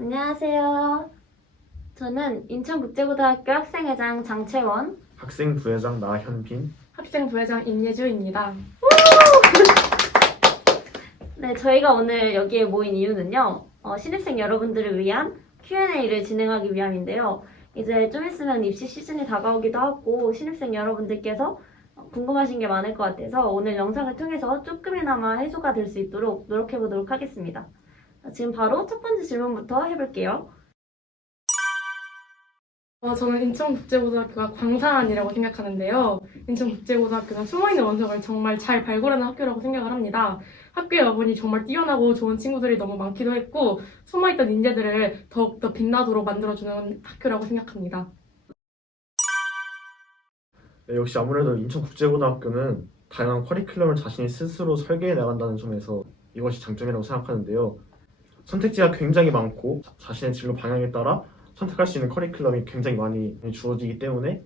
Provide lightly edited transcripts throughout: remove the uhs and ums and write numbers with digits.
안녕하세요. 저는 인천국제고등학교 학생회장 장채원. 학생부회장 나현빈. 학생부회장 임예주입니다. 네, 저희가 오늘 여기에 모인 이유는요. 신입생 여러분들을 위한 Q&A를 진행하기 위함인데요. 이제 좀 있으면 입시 시즌이 다가오기도 하고 신입생 여러분들께서 궁금하신 게 많을 것 같아서 오늘 영상을 통해서 조금이나마 해소가 될 수 있도록 노력해보도록 하겠습니다. 지금 바로 첫 번째 질문부터 해볼게요. 저는 인천국제고등학교가 광산이라고 생각하는데요. 인천국제고등학교는 숨어있는 원석을 정말 잘 발굴하는 학교라고 생각을 합니다. 학교에 와보니 정말 뛰어나고 좋은 친구들이 너무 많기도 했고 숨어있던 인재들을 더욱더 빛나도록 만들어주는 학교라고 생각합니다. 네, 역시 아무래도 인천국제고등학교는 다양한 커리큘럼을 자신이 스스로 설계해 나간다는 점에서 이것이 장점이라고 생각하는데요. 선택지가 굉장히 많고 자신의 진로 방향에 따라 선택할 수 있는 커리큘럼이 굉장히 많이 주어지기 때문에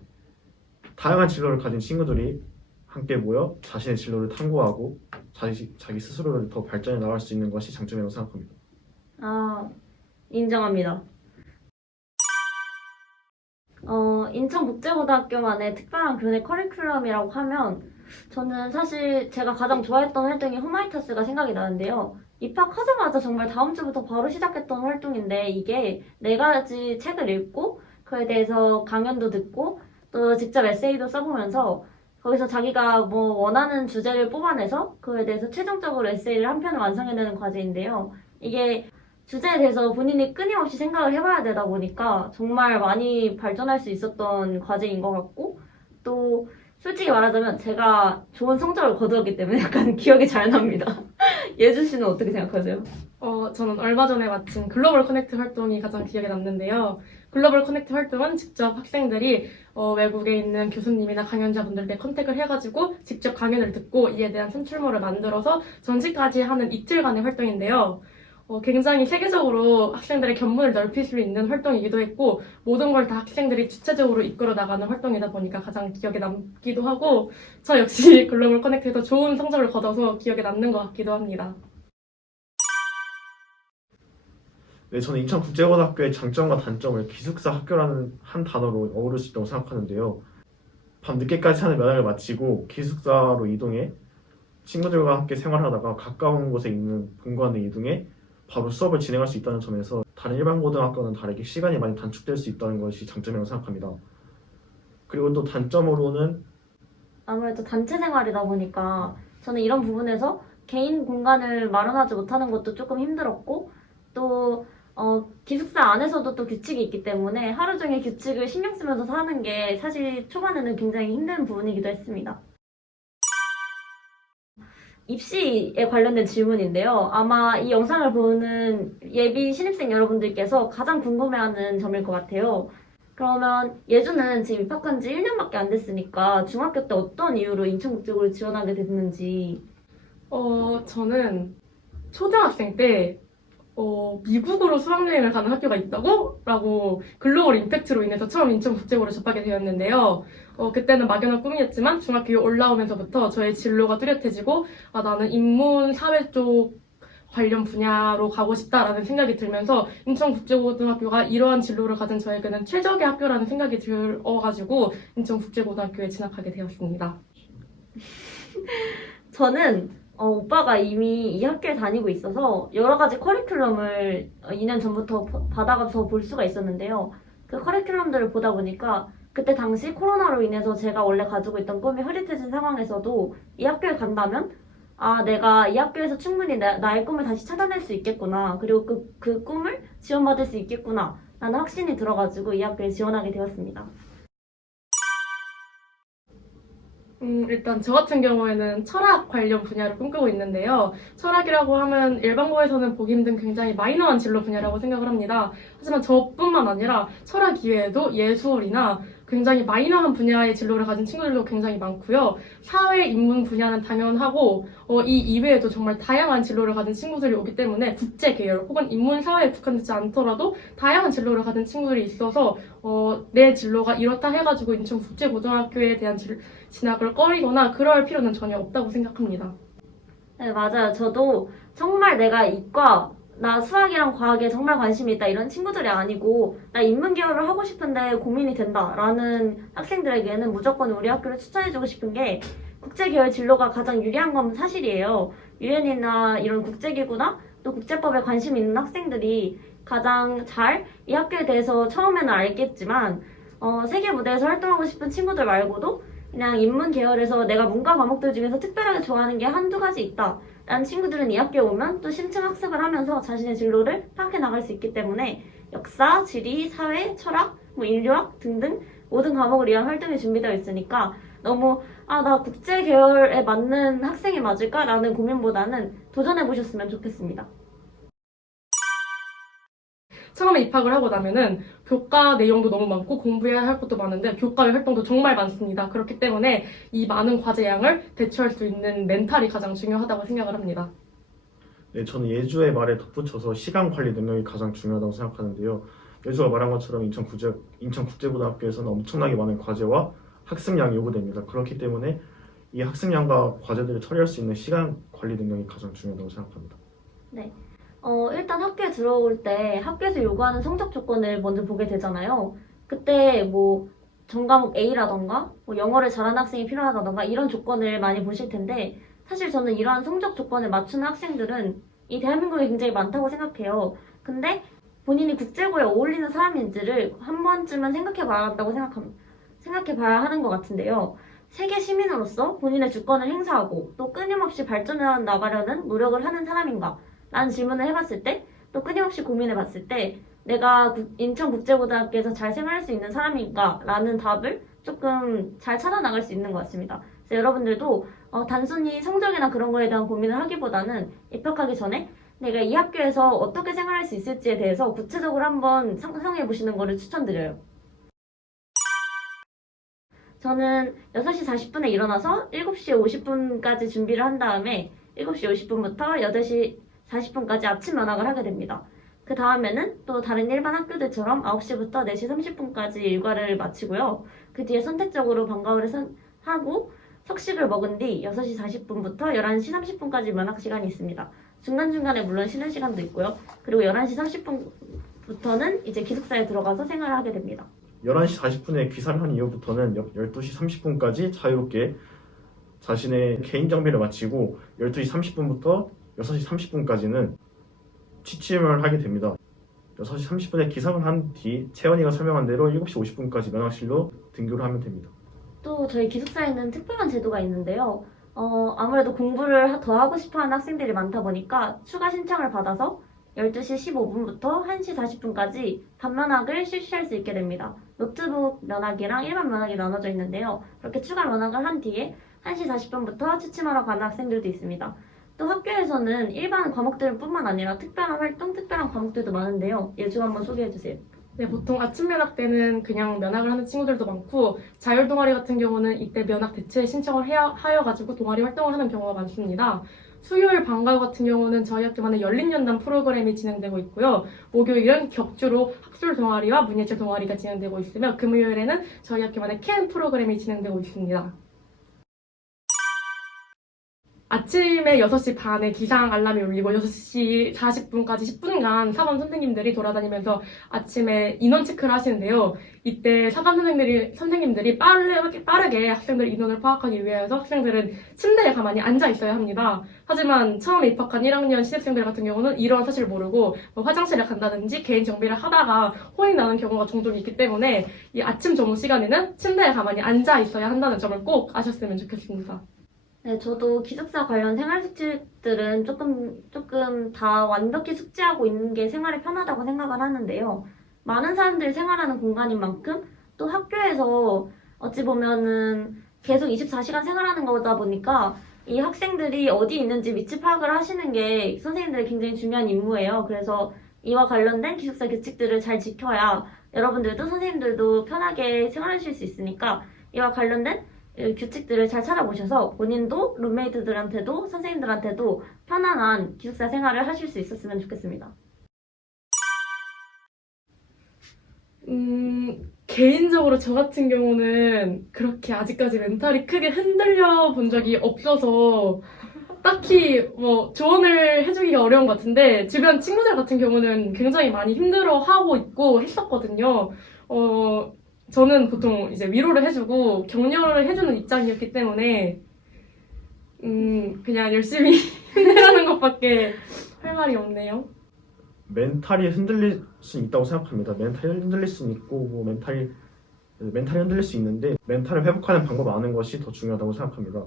다양한 진로를 가진 친구들이 함께 모여 자신의 진로를 탐구하고 자기 스스로를 더 발전해 나갈 수 있는 것이 장점이라고 생각합니다. 인정합니다. 인천국제고등학교만의 특별한 교내 커리큘럼이라고 하면 저는 사실 제가 가장 좋아했던 활동이 후마이타스가 생각이 나는데요. 입학하자마자 정말 다음 주부터 바로 시작했던 활동인데 이게 4가지 책을 읽고 그에 대해서 강연도 듣고 또 직접 에세이도 써보면서 거기서 자기가 뭐 원하는 주제를 뽑아내서 그에 대해서 최종적으로 에세이를 한 편을 완성해내는 과제인데요. 이게 주제에 대해서 본인이 끊임없이 생각을 해봐야 되다 보니까 정말 많이 발전할 수 있었던 과제인 것 같고 또 솔직히 말하자면 제가 좋은 성적을 거두었기 때문에 약간 기억이 잘 납니다. 예준 씨는 어떻게 생각하세요? 저는 얼마 전에 마친 글로벌 커넥트 활동이 가장 기억에 남는데요. 글로벌 커넥트 활동은 직접 학생들이 외국에 있는 교수님이나 강연자분들께 컨택을 해가지고 직접 강연을 듣고 이에 대한 산출물을 만들어서 전시까지 하는 이틀간의 활동인데요. 굉장히 세계적으로 학생들의 견문을 넓힐 수 있는 활동이기도 했고 모든 걸 다 학생들이 주체적으로 이끌어 나가는 활동이다 보니까 가장 기억에 남기도 하고 저 역시 글로벌 커넥트에서 좋은 성적을 거둬서 기억에 남는 것 같기도 합니다. 네, 저는 인천국제고등학교의 장점과 단점을 기숙사 학교라는 한 단어로 어우를 수 있다고 생각하는데요. 밤 늦게까지 하는 면회를 마치고 기숙사로 이동해 친구들과 함께 생활하다가 가까운 곳에 있는 본관에 이동해 바로 수업을 진행할 수 있다는 점에서 다른 일반 고등학교는 다르게 시간이 많이 단축될 수 있다는 것이 장점이라고 생각합니다. 그리고 또 단점으로는 아무래도 단체 생활이다 보니까 저는 이런 부분에서 개인 공간을 마련하지 못하는 것도 조금 힘들었고 또 기숙사 안에서도 또 규칙이 있기 때문에 하루 종일 규칙을 신경 쓰면서 사는 게 사실 초반에는 굉장히 힘든 부분이기도 했습니다. 입시에 관련된 질문인데요. 아마 이 영상을 보는 예비 신입생 여러분들께서 가장 궁금해하는 점일 것 같아요. 그러면 예주는 지금 입학한 지 1년밖에 안 됐으니까 중학교 때 어떤 이유로 인천국제고를 지원하게 됐는지. 저는 초등학생 때 미국으로 수학여행을 가는 학교가 있다고? 라고 글로벌 임팩트로 인해서 처음 인천국제고를 접하게 되었는데요. 그때는 막연한 꿈이었지만 중학교에 올라오면서부터 저의 진로가 뚜렷해지고 나는 인문, 사회 쪽 관련 분야로 가고 싶다라는 생각이 들면서 인천국제고등학교가 이러한 진로를 가진 저에게는 최적의 학교라는 생각이 들어가지고 인천국제고등학교에 진학하게 되었습니다. 저는 오빠가 이미 이 학교에 다니고 있어서 여러 가지 커리큘럼을 2년 전부터 받아가서 볼 수가 있었는데요. 그 커리큘럼들을 보다 보니까 그때 당시 코로나로 인해서 제가 원래 가지고 있던 꿈이 흐릿해진 상황에서도 이 학교에 간다면 내가 이 학교에서 충분히 나의 꿈을 다시 찾아낼 수 있겠구나. 그리고 그 꿈을 지원받을 수 있겠구나. 라는 확신이 들어가지고 이 학교에 지원하게 되었습니다. 일단 저 같은 경우에는 철학 관련 분야를 꿈꾸고 있는데요. 철학이라고 하면 일반고에서는 보기 힘든 굉장히 마이너한 진로 분야라고 생각을 합니다. 하지만 저뿐만 아니라 철학 이외에도 예술이나 굉장히 마이너한 분야의 진로를 가진 친구들도 굉장히 많고요. 사회 인문 분야는 당연하고 이 이외에도 정말 다양한 진로를 가진 친구들이 오기 때문에 국제 계열 혹은 인문 사회에 국한되지 않더라도 다양한 진로를 가진 친구들이 있어서 내 진로가 이렇다 해가지고 인천국제고등학교에 대한 진학을 꺼리거나 그럴 필요는 전혀 없다고 생각합니다. 네, 맞아요. 저도 정말 내가 이과 나 수학이랑 과학에 정말 관심이 있다 이런 친구들이 아니고 나 인문 계열을 하고 싶은데 고민이 된다라는 학생들에게는 무조건 우리 학교를 추천해주고 싶은 게 국제 계열 진로가 가장 유리한 건 사실이에요. 유엔이나 이런 국제기구나 또 국제법에 관심 있는 학생들이 가장 잘 이 학교에 대해서 처음에는 알겠지만 세계 무대에서 활동하고 싶은 친구들 말고도 그냥 인문 계열에서 내가 문과 과목들 중에서 특별하게 좋아하는 게 한두 가지 있다. 라는 친구들은 이 학교에 오면 또 심층 학습을 하면서 자신의 진로를 파악해 나갈 수 있기 때문에 역사, 지리, 사회, 철학, 인류학 등등 모든 과목을 위한 활동이 준비되어 있으니까 너무 나 국제 계열에 맞는 학생이 맞을까라는 고민보다는 도전해 보셨으면 좋겠습니다. 처음에 입학을 하고 나면은 교과 내용도 너무 많고 공부해야 할 것도 많은데 교과 외 활동도 정말 많습니다. 그렇기 때문에 이 많은 과제 양을 대처할 수 있는 멘탈이 가장 중요하다고 생각을 합니다. 네, 저는 예주의 말에 덧붙여서 시간 관리 능력이 가장 중요하다고 생각하는데요. 예주가 말한 것처럼 인천국제고등학교에서는 엄청나게 많은 과제와 학습량이 요구됩니다. 그렇기 때문에 이 학습량과 과제들을 처리할 수 있는 시간 관리 능력이 가장 중요하다고 생각합니다. 네. 일단 학교에 들어올 때 학교에서 요구하는 성적 조건을 먼저 보게 되잖아요. 그때 전 과목 A라던가 영어를 잘하는 학생이 필요하다던가 이런 조건을 많이 보실 텐데 사실 저는 이러한 성적 조건을 맞추는 학생들은 이 대한민국에 굉장히 많다고 생각해요. 근데 본인이 국제고에 어울리는 사람인지를 한 번쯤은 생각해 봐야 하는 것 같은데요. 세계 시민으로서 본인의 주권을 행사하고 또 끊임없이 발전해 나가려는 노력을 하는 사람인가? 라는 질문을 해봤을 때, 또 끊임없이 고민해봤을 때, 내가 인천국제고등학교에서 잘 생활할 수 있는 사람인가? 라는 답을 조금 잘 찾아나갈 수 있는 것 같습니다. 그래서 여러분들도 단순히 성적이나 그런 거에 대한 고민을 하기보다는 입학하기 전에 내가 이 학교에서 어떻게 생활할 수 있을지에 대해서 구체적으로 한번 상상해 보시는 거를 추천드려요. 저는 6시 40분에 일어나서 7시 50분까지 준비를 한 다음에 7시 50분부터 8시 40분까지 아침 면학을 하게 됩니다. 그 다음에는 또 다른 일반 학교들처럼 9시부터 4시 30분까지 일과를 마치고요. 그 뒤에 선택적으로 방과후를 하고 석식을 먹은 뒤 6시 40분부터 11시 30분까지 면학 시간이 있습니다. 중간중간에 물론 쉬는 시간도 있고요. 그리고 11시 30분부터는 이제 기숙사에 들어가서 생활을 하게 됩니다. 11시 40분에 귀사를 한 이후부터는 12시 30분까지 자유롭게 자신의 개인 정비를 마치고 12시 30분부터 6시 30분까지는 취침을 하게 됩니다. 6시 30분에 기상을 한 뒤 채원이가 설명한 대로 7시 50분까지 면학실로 등교를 하면 됩니다. 또 저희 기숙사에는 특별한 제도가 있는데요. 아무래도 공부를 더 하고 싶어하는 학생들이 많다 보니까 추가 신청을 받아서 12시 15분부터 1시 40분까지 반면학을 실시할 수 있게 됩니다. 노트북 면학이랑 일반 면학이 나눠져 있는데요. 그렇게 추가 면학을 한 뒤에 1시 40분부터 취침하러 가는 학생들도 있습니다. 또 학교에서는 일반 과목들뿐만 아니라 특별한 활동, 특별한 과목들도 많은데요. 예주 한번 소개해주세요. 네, 보통 아침 면학 때는 그냥 면학을 하는 친구들도 많고 자율 동아리 같은 경우는 이때 면학 대체에 신청을 하여가지고 동아리 활동을 하는 경우가 많습니다. 수요일 방과후 같은 경우는 저희 학교만의 열린연단 프로그램이 진행되고 있고요. 목요일은 격주로 학술 동아리와 문예체 동아리가 진행되고 있으며 금요일에는 저희 학교만의 캠 프로그램이 진행되고 있습니다. 아침에 6시 반에 기상 알람이 울리고 6시 40분까지 10분간 사감 선생님들이 돌아다니면서 아침에 인원 체크를 하시는데요. 이때 사감 선생님들이 빠르게 학생들 인원을 파악하기 위해서 학생들은 침대에 가만히 앉아 있어야 합니다. 하지만 처음에 입학한 1학년 신입생들 같은 경우는 이러한 사실을 모르고 화장실에 간다든지 개인 정비를 하다가 혼이 나는 경우가 종종 있기 때문에 이 아침 전후 시간에는 침대에 가만히 앉아 있어야 한다는 점을 꼭 아셨으면 좋겠습니다. 네, 저도 기숙사 관련 생활 수칙들은 조금 다 완벽히 숙지하고 있는 게 생활이 편하다고 생각을 하는데요. 많은 사람들이 생활하는 공간인 만큼 또 학교에서 어찌 보면은 계속 24시간 생활하는 거다 보니까 이 학생들이 어디 있는지 위치 파악을 하시는 게 선생님들의 굉장히 중요한 임무예요. 그래서 이와 관련된 기숙사 규칙들을 잘 지켜야 여러분들도 선생님들도 편하게 생활하실 수 있으니까 이와 관련된 규칙들을 잘 찾아보셔서 본인도 룸메이트들한테도 선생님들한테도 편안한 기숙사 생활을 하실 수 있었으면 좋겠습니다. 개인적으로 저 같은 경우는 그렇게 아직까지 멘탈이 크게 흔들려 본 적이 없어서 딱히 뭐 조언을 해주기가 어려운 것 같은데 주변 친구들 같은 경우는 굉장히 많이 힘들어하고 있고 했었거든요. 저는 보통 이제 위로를 해주고 격려를 해주는 입장이었기 때문에 그냥 열심히 힘내라는 것밖에 할 말이 없네요. 멘탈이 흔들릴 수 있다고 생각합니다. 멘탈이 흔들릴 수 있고 뭐 멘탈이 흔들릴 수 있는데 멘탈을 회복하는 방법 아는 것이 더 중요하다고 생각합니다.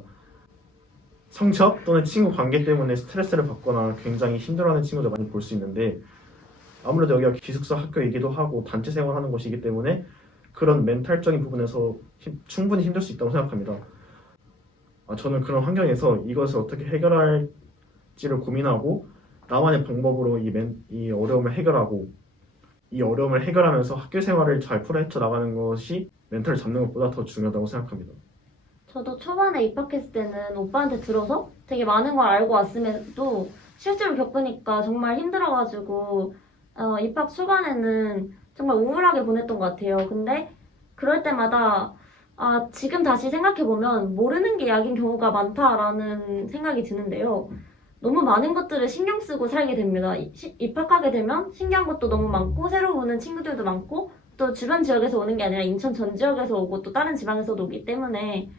성적 또는 친구 관계 때문에 스트레스를 받거나 굉장히 힘들어하는 친구들 많이 볼 수 있는데 아무래도 여기가 기숙사 학교이기도 하고 단체 생활하는 곳이기 때문에 그런 멘탈적인 부분에서 충분히 힘들 수 있다고 생각합니다. 저는 그런 환경에서 이것을 어떻게 해결할지를 고민하고 나만의 방법으로 이 어려움을 해결하고 이 어려움을 해결하면서 학교 생활을 잘 풀어 헤쳐나가는 것이 멘탈을 잡는 것보다 더 중요하다고 생각합니다. 저도 초반에 입학했을 때는 오빠한테 들어서 되게 많은 걸 알고 왔음에도 실제로 겪으니까 정말 힘들어가지고 입학 초반에는 정말 우울하게 보냈던 것 같아요. 근데 그럴 때마다 지금 다시 생각해보면 모르는 게 약인 경우가 많다라는 생각이 드는데요. 너무 많은 것들을 신경 쓰고 살게 됩니다. 입학하게 되면 신기한 것도 너무 많고 새로 오는 친구들도 많고 또 주변 지역에서 오는 게 아니라 인천 전 지역에서 오고 또 다른 지방에서도 오기 때문에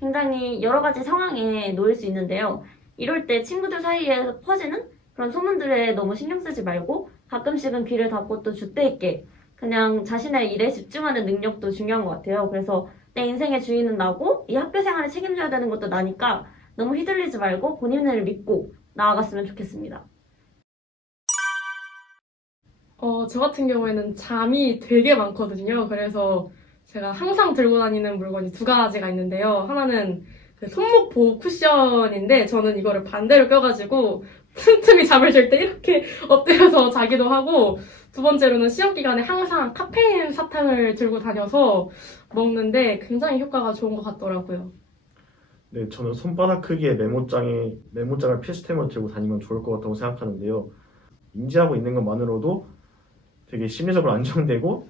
굉장히 여러 가지 상황에 놓일 수 있는데요. 이럴 때 친구들 사이에 퍼지는 그런 소문들에 너무 신경 쓰지 말고 가끔씩은 귀를 닫고 또 줏대 있게 그냥 자신의 일에 집중하는 능력도 중요한 것 같아요. 그래서 내 인생의 주인은 나고 이 학교 생활을 책임져야 되는 것도 나니까 너무 휘둘리지 말고 본인을 믿고 나아갔으면 좋겠습니다. 저 같은 경우에는 잠이 되게 많거든요. 그래서 제가 항상 들고 다니는 물건이 두 가지가 있는데요. 하나는 그 손목 보호 쿠션인데 저는 이거를 반대로 껴가지고 틈틈이 잠을 잘 때 이렇게 엎드려서 자기도 하고 두 번째로는 시험 기간에 항상 카페인 사탕을 들고 다녀서 먹는데 굉장히 효과가 좋은 것 같더라고요. 네, 저는 손바닥 크기의 메모장을 필수템으로 들고 다니면 좋을 것 같다고 생각하는데요. 인지하고 있는 것만으로도 되게 심리적으로 안정되고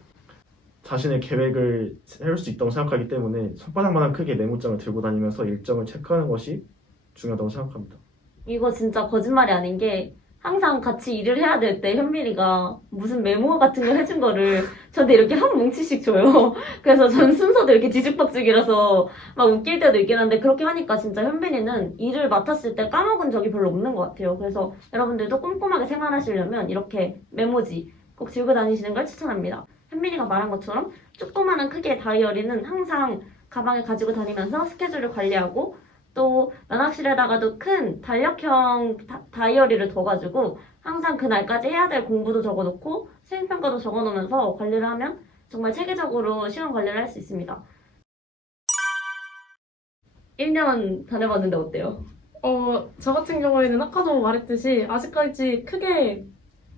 자신의 계획을 세울 수 있다고 생각하기 때문에 손바닥만한 크기의 메모장을 들고 다니면서 일정을 체크하는 것이 중요하다고 생각합니다. 이거 진짜 거짓말이 아닌 게 항상 같이 일을 해야 될 때 현민이가 무슨 메모 같은 거 해준 거를 저한테 이렇게 한 뭉치씩 줘요. 그래서 전 순서도 이렇게 뒤죽박죽이라서 막 웃길 때도 있긴 한데 그렇게 하니까 진짜 현민이는 일을 맡았을 때 까먹은 적이 별로 없는 것 같아요. 그래서 여러분들도 꼼꼼하게 생활하시려면 이렇게 메모지 꼭 들고 다니시는 걸 추천합니다. 현민이가 말한 것처럼 조그마한 크기의 다이어리는 항상 가방에 가지고 다니면서 스케줄을 관리하고 또 면학실에다가도 큰 달력형 다이어리를 둬가지고 항상 그날까지 해야 될 공부도 적어놓고 수행평가도 적어놓으면서 관리를 하면 정말 체계적으로 시간 관리를 할 수 있습니다. 1년 다녀봤는데 어때요? 저 같은 경우에는 아까도 말했듯이 아직까지 크게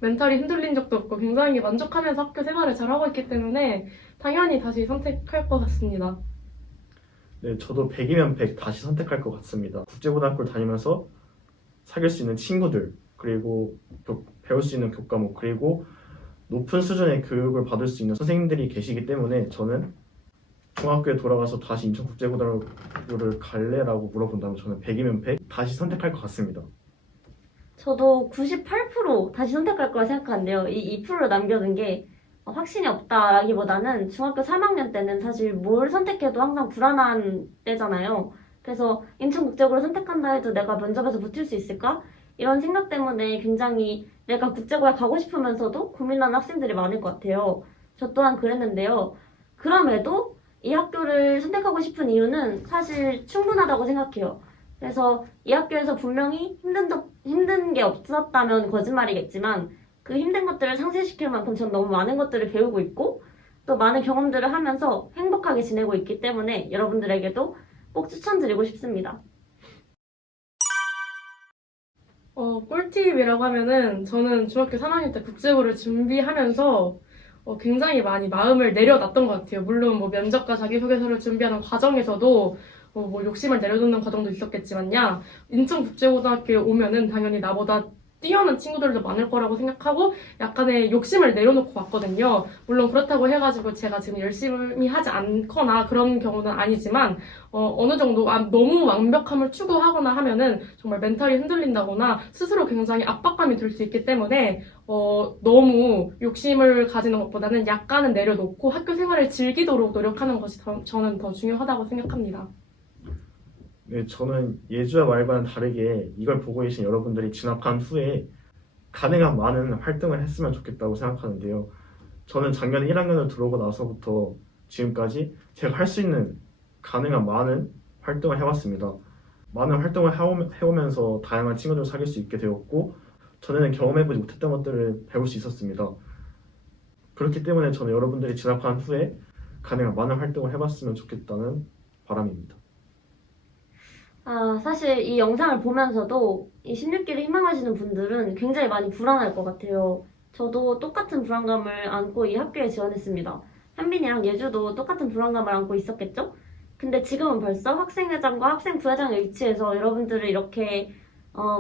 멘탈이 흔들린 적도 없고 굉장히 만족하면서 학교 생활을 잘하고 있기 때문에 당연히 다시 선택할 것 같습니다. 네, 저도 100이면 100 다시 선택할 것 같습니다. 국제고등학교를 다니면서 사귈 수 있는 친구들, 그리고 배울 수 있는 교과목, 그리고 높은 수준의 교육을 받을 수 있는 선생님들이 계시기 때문에 저는 중학교에 돌아가서 다시 인천국제고등학교를 갈래라고 물어본다면 저는 100이면 100 다시 선택할 것 같습니다. 저도 98% 다시 선택할 거라 생각하는데요. 이 2% 남겨둔 게 확신이 없다라기보다는 중학교 3학년 때는 사실 뭘 선택해도 항상 불안한 때잖아요. 그래서 인천국제고를 선택한다 해도 내가 면접에서 붙을 수 있을까? 이런 생각 때문에 굉장히 내가 국제고에 가고 싶으면서도 고민하는 학생들이 많을 것 같아요. 저 또한 그랬는데요. 그럼에도 이 학교를 선택하고 싶은 이유는 사실 충분하다고 생각해요. 그래서 이 학교에서 분명히 힘든 게 없었다면 거짓말이겠지만 그 힘든 것들을 상쇄시킬 만큼 전 너무 많은 것들을 배우고 있고 또 많은 경험들을 하면서 행복하게 지내고 있기 때문에 여러분들에게도 꼭 추천드리고 싶습니다. 꿀팁이라고 하면은 저는 중학교 3학년 때 국제고를 준비하면서 굉장히 많이 마음을 내려놨던 것 같아요. 물론 뭐 면접과 자기소개서를 준비하는 과정에서도 뭐 욕심을 내려놓는 과정도 있었겠지만요. 인천국제고등학교에 오면은 당연히 나보다 뛰어난 친구들도 많을 거라고 생각하고 약간의 욕심을 내려놓고 왔거든요. 물론 그렇다고 해가지고 제가 지금 열심히 하지 않거나 그런 경우는 아니지만 어느 정도 너무 완벽함을 추구하거나 하면은 정말 멘탈이 흔들린다거나 스스로 굉장히 압박감이 들 수 있기 때문에 너무 욕심을 가지는 것보다는 약간은 내려놓고 학교 생활을 즐기도록 노력하는 것이 저는 더 중요하다고 생각합니다. 네, 저는 예주와 말과는 다르게 이걸 보고 계신 여러분들이 진학한 후에 가능한 많은 활동을 했으면 좋겠다고 생각하는데요. 저는 작년 1학년을 들어오고 나서부터 지금까지 제가 할 수 있는 가능한 많은 활동을 해왔습니다. 많은 활동을 해오면서 다양한 친구들을 사귈 수 있게 되었고 전에는 경험해보지 못했던 것들을 배울 수 있었습니다. 그렇기 때문에 저는 여러분들이 진학한 후에 가능한 많은 활동을 해봤으면 좋겠다는 바람입니다. 사실 이 영상을 보면서도 이 16기를 희망하시는 분들은 굉장히 많이 불안할 것 같아요. 저도 똑같은 불안감을 안고 이 학교에 지원했습니다. 현빈이랑 예주도 똑같은 불안감을 안고 있었겠죠? 근데 지금은 벌써 학생회장과 학생부회장의 위치에서 여러분들을 이렇게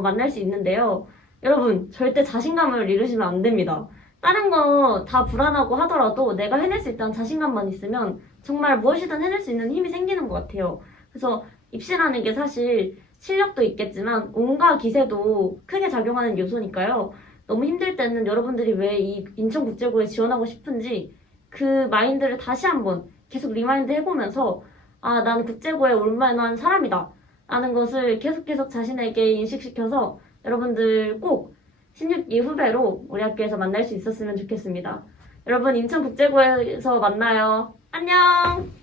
만날 수 있는데요. 여러분, 절대 자신감을 잃으시면 안 됩니다. 다른 거 다 불안하고 하더라도 내가 해낼 수 있다는 자신감만 있으면 정말 무엇이든 해낼 수 있는 힘이 생기는 것 같아요. 그래서 입시라는 게 사실 실력도 있겠지만 온갖 기세도 크게 작용하는 요소니까요. 너무 힘들 때는 여러분들이 왜 이 인천국제고에 지원하고 싶은지 그 마인드를 다시 한번 계속 리마인드 해보면서 나는 국제고에 올 만한 사람이다 라는 것을 계속 자신에게 인식시켜서 여러분들 꼭 16기 후배로 우리 학교에서 만날 수 있었으면 좋겠습니다. 여러분 인천국제고에서 만나요. 안녕!